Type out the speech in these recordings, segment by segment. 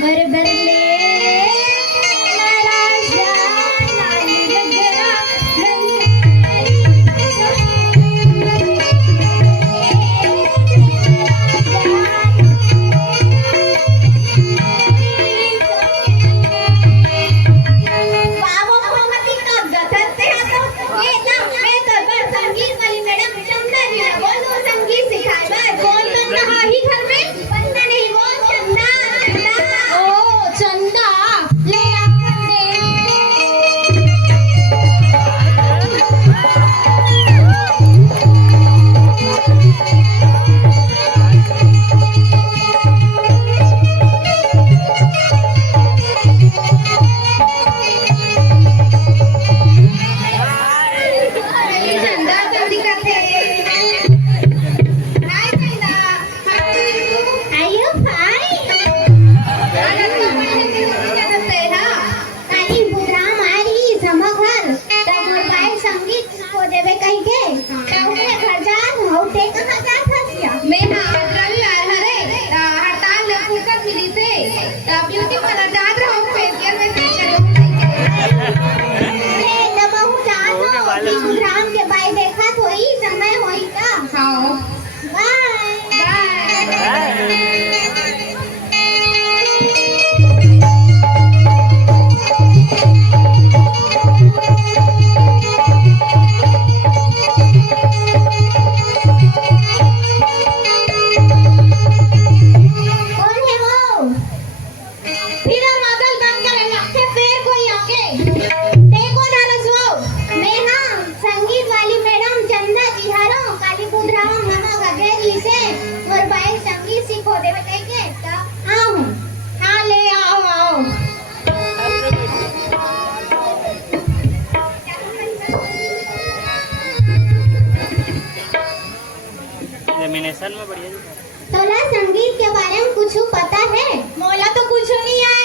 बरोबर राम के बाई देखा तो ही समय होई का हाँ बाय कौन है वो फिर मगल बंद कर रखे फिर कोई आके देखो ना रसो मैं ना संगीत वाली मैडम चंदा बिहारो काली पुद्रावा मामा गगेली से और भाई संगीत सीखो देवे कह के तो आओ हां ले आओ आओ लेमिनेशन में बढ़िया जी तोला संगीत के बारे में कुछ पता है मोला तो कुछ नहीं है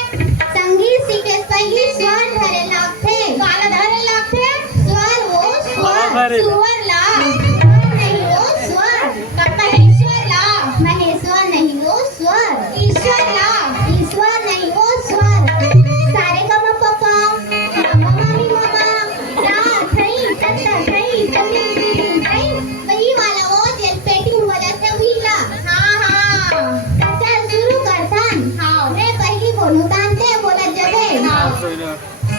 संगीत सीखे पहले स्वर धरे लागथे काला धरे लागथे स्वर वो स्वर स्वर ला नहीं वो स्वर महेश्वर ला महेश्वर नहीं वो स्वर ईश्वर ला ईश्वर नहीं वो स्वर सारे का पापा मामा मामी मामा रा थई तत्ता थई तमी थई वही वाला वो जेल पेटिंग वाला से हुईला हां चल शुरू करतान हां मैं पहली बोलूं तानते बोला जबे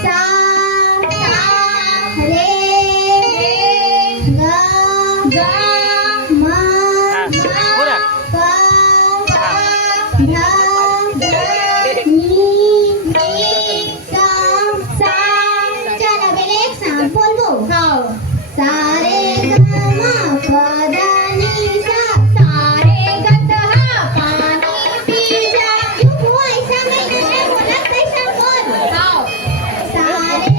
सा रे ग म पूरा प ध नी सा चल अब एक साथ बोल दो हाँ सारे ग म प ध नी सा सारे ग ध हा पानी पी जा क्यों हुआ ऐसा नहीं है बोला कैसा बोल हाँ सारे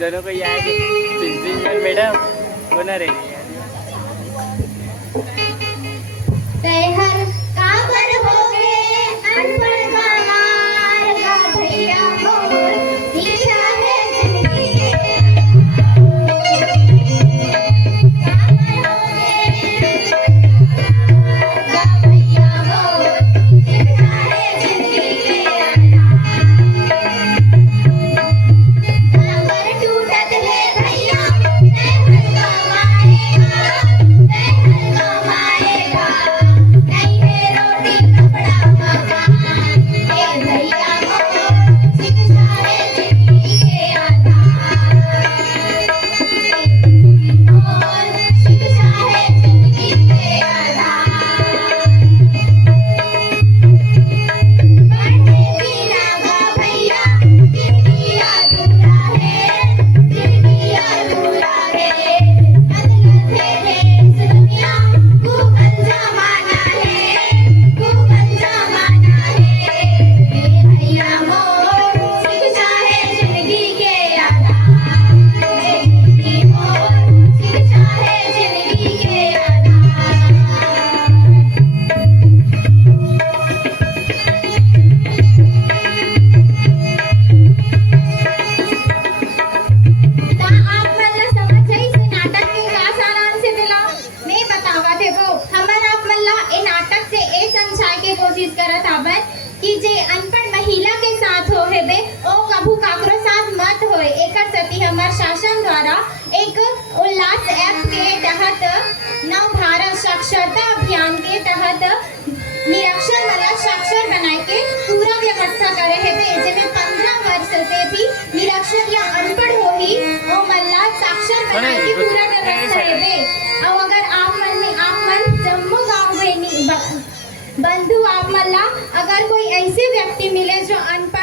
दोनों को यहाँ के प्रिंसिपल मैडम वो ना रही तैहर काबर हो गए अनपढ़ गंवार का भैया मोर शिक्षा है जिंदगी के काबर हो गए का भैया मोर शिक्षा है जिंदगी के काबर टूटत है भैया तैहर कमाएगा तैहर कमाएगा नहीं है रोटी कपड़ा मकान ए भैया मोर शिक्षा है जिंदगी के आधार और शिक्षा है जिंदगी के आधार पढ़ने बिना गा भैया जिंदगी अधूरा है जिंदगी अधूरा है बदलत है इस दुनिया गूगल जमाना है गूगल जमाना है ए भैया मोर शिक्षा है जिंदगी के आधार ए दीदी मोर शिक्षा है जिंदगी के आधार का आप मन ला समझ जाई से नाटक के का सारांश से मिला मैं बतावत है वो हमर आप मन ला ए नाटक से ए समझाए के कोशिश करत हावन कि जे अनपढ़ महिला के साथ हो हेबे ओ कभू काकरो साथ मत होए एकर सती हमर शासन द्वारा एक उल्लास ऐप के तहत नव भारत साक्षरता अभियान के तहत निरक्षर वाला साक्षर बनाए के पूरा व्यवस्था करे हेबे जेमे 15 वर्ष से भी निरक्षर या अनपढ़ हो ही ओ मल्ला साक्षर बनाए के पूरा व्यवस्था हेबे और अगर आप मन जम्मू गांव में बंधु आप मल्ला अगर कोई ऐसे व्यक्ति मिले जो अनपढ़